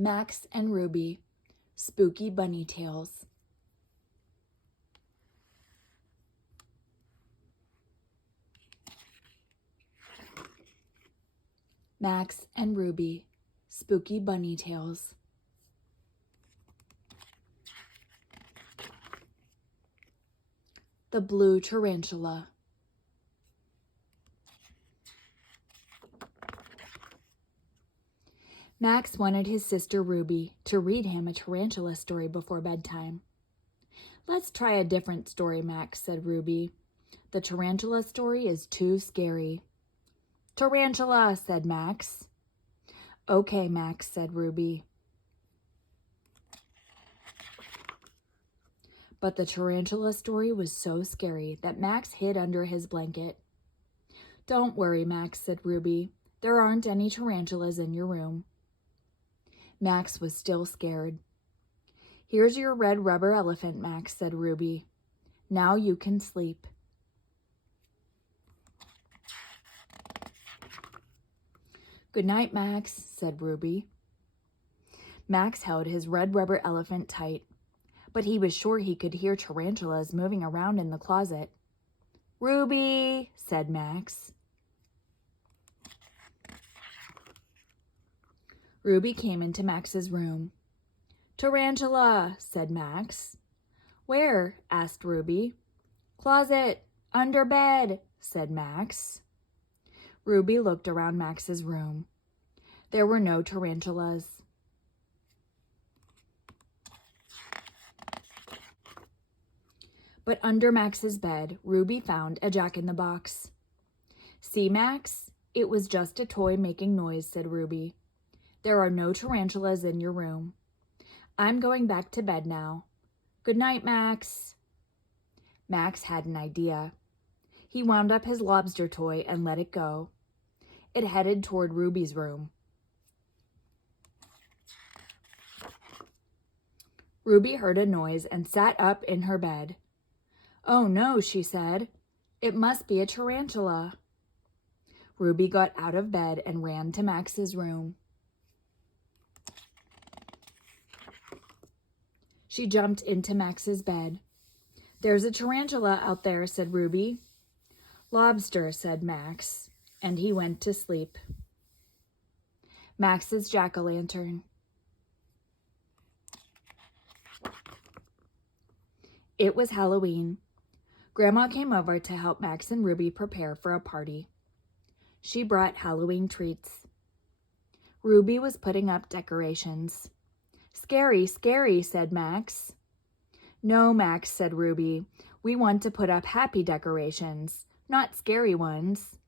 Max and Ruby, Spooky Bunny Tales. Max and Ruby, Spooky Bunny Tales. The Blue Tarantula. Max wanted his sister Ruby to read him a tarantula story before bedtime. "Let's try a different story, Max," said Ruby. "The tarantula story is too scary." "Tarantula," said Max. "Okay, Max," said Ruby. But the tarantula story was so scary that Max hid under his blanket. "Don't worry, Max," said Ruby. "There aren't any tarantulas in your room." Max was still scared. "Here's your red rubber elephant, Max," said Ruby. "Now you can sleep." "Good night, Max," said Ruby. Max held his red rubber elephant tight, but he was sure he could hear tarantulas moving around in the closet. "Ruby," said Max. Ruby came into Max's room. "Tarantula," said Max. "Where?" asked Ruby. "Closet, under bed," said Max. Ruby looked around Max's room. There were no tarantulas. But under Max's bed, Ruby found a jack-in-the-box. "See, Max? It was just a toy making noise," said Ruby. "There are no tarantulas in your room. I'm going back to bed now. Good night, Max." Max had an idea. He wound up his lobster toy and let it go. It headed toward Ruby's room. Ruby heard a noise and sat up in her bed. "Oh no," she said. "It must be a tarantula." Ruby got out of bed and ran to Max's room. She jumped into Max's bed. "There's a tarantula out there," said Ruby. "Lobster," said Max, and he went to sleep. Max's jack-o'-lantern. It was Halloween. Grandma came over to help Max and Ruby prepare for a party. She brought Halloween treats. Ruby was putting up decorations. "Scary, scary," said Max. "No, Max," said Ruby. "We want to put up happy decorations, not scary ones."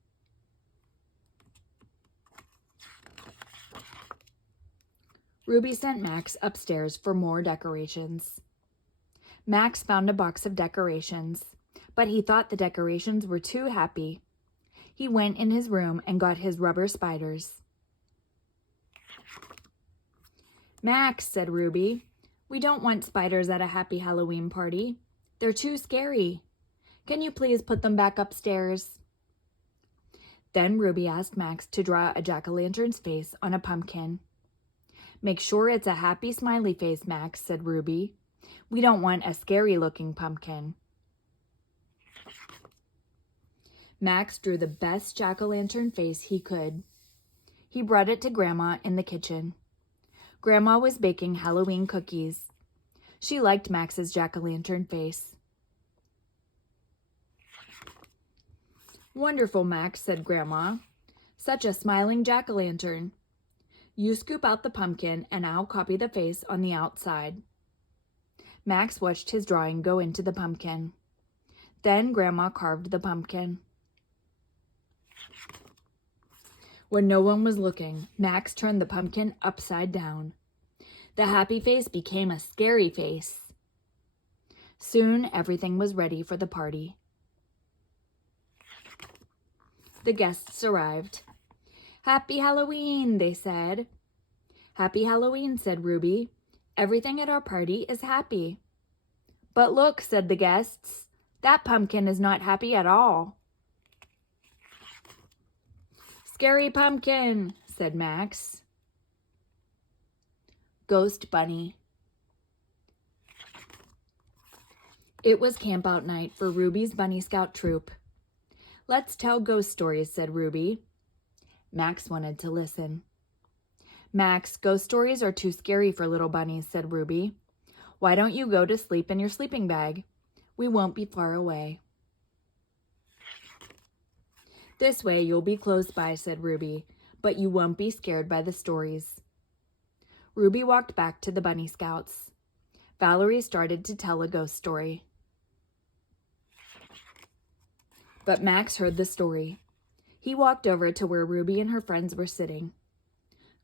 Ruby sent Max upstairs for more decorations. Max found a box of decorations, but he thought the decorations were too happy. He went in his room and got his rubber spiders. "Max," said Ruby, "we don't want spiders at a happy Halloween party. They're too scary. Can you please put them back upstairs?" Then Ruby asked Max to draw a jack-o'-lantern's face on a pumpkin. "Make sure it's a happy smiley face, Max," said Ruby. "We don't want a scary-looking pumpkin." Max drew the best jack-o'-lantern face he could. He brought it to Grandma in the kitchen. Grandma was baking Halloween cookies. She liked Max's jack-o'-lantern face. "Wonderful, Max," said Grandma. "Such a smiling jack-o'-lantern. You scoop out the pumpkin and I'll copy the face on the outside." Max watched his drawing go into the pumpkin. Then Grandma carved the pumpkin. When no one was looking, Max turned the pumpkin upside down. The happy face became a scary face. Soon everything was ready for the party. The guests arrived. "Happy Halloween," they said. "Happy Halloween," said Ruby. "Everything at our party is happy." "But look," said the guests, "that pumpkin is not happy at all." "Scary pumpkin," said Max. Ghost Bunny. It was campout night for Ruby's Bunny Scout troop. "Let's tell ghost stories," said Ruby. Max wanted to listen. "Max, ghost stories are too scary for little bunnies," said Ruby. "Why don't you go to sleep in your sleeping bag? We won't be far away." "This way you'll be close by," said Ruby, "but you won't be scared by the stories." Ruby walked back to the Bunny Scouts. Valerie started to tell a ghost story. But Max heard the story. He walked over to where Ruby and her friends were sitting.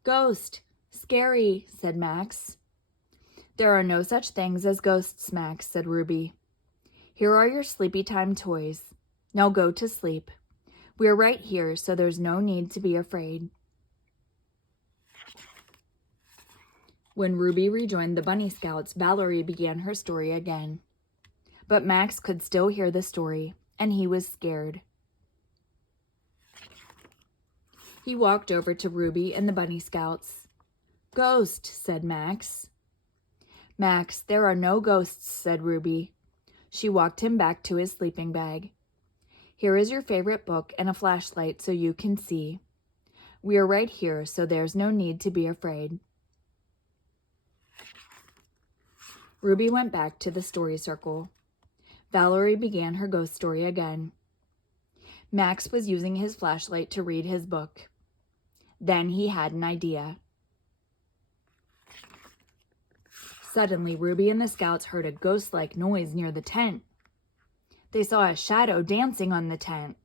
"Ghost! Scary!" said Max. "There are no such things as ghosts, Max," said Ruby. "Here are your sleepy time toys. Now go to sleep. We're right here, so there's no need to be afraid." When Ruby rejoined the Bunny Scouts, Valerie began her story again. But Max could still hear the story, and he was scared. He walked over to Ruby and the Bunny Scouts. "Ghost," said Max. "Max, there are no ghosts," said Ruby. She walked him back to his sleeping bag. "Here is your favorite book and a flashlight so you can see. We are right here, so there's no need to be afraid." Ruby went back to the story circle. Valerie began her ghost story again. Max was using his flashlight to read his book. Then he had an idea. Suddenly, Ruby and the Scouts heard a ghost-like noise near the tent. They saw a shadow dancing on the tent.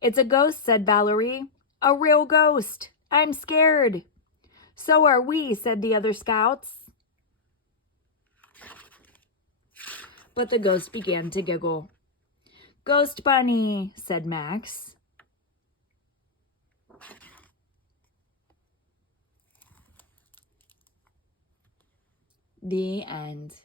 "It's a ghost," said Valerie. "A real ghost. I'm scared." "So are we," said the other Scouts. But the ghost began to giggle. "Ghost Bunny," said Max. The end.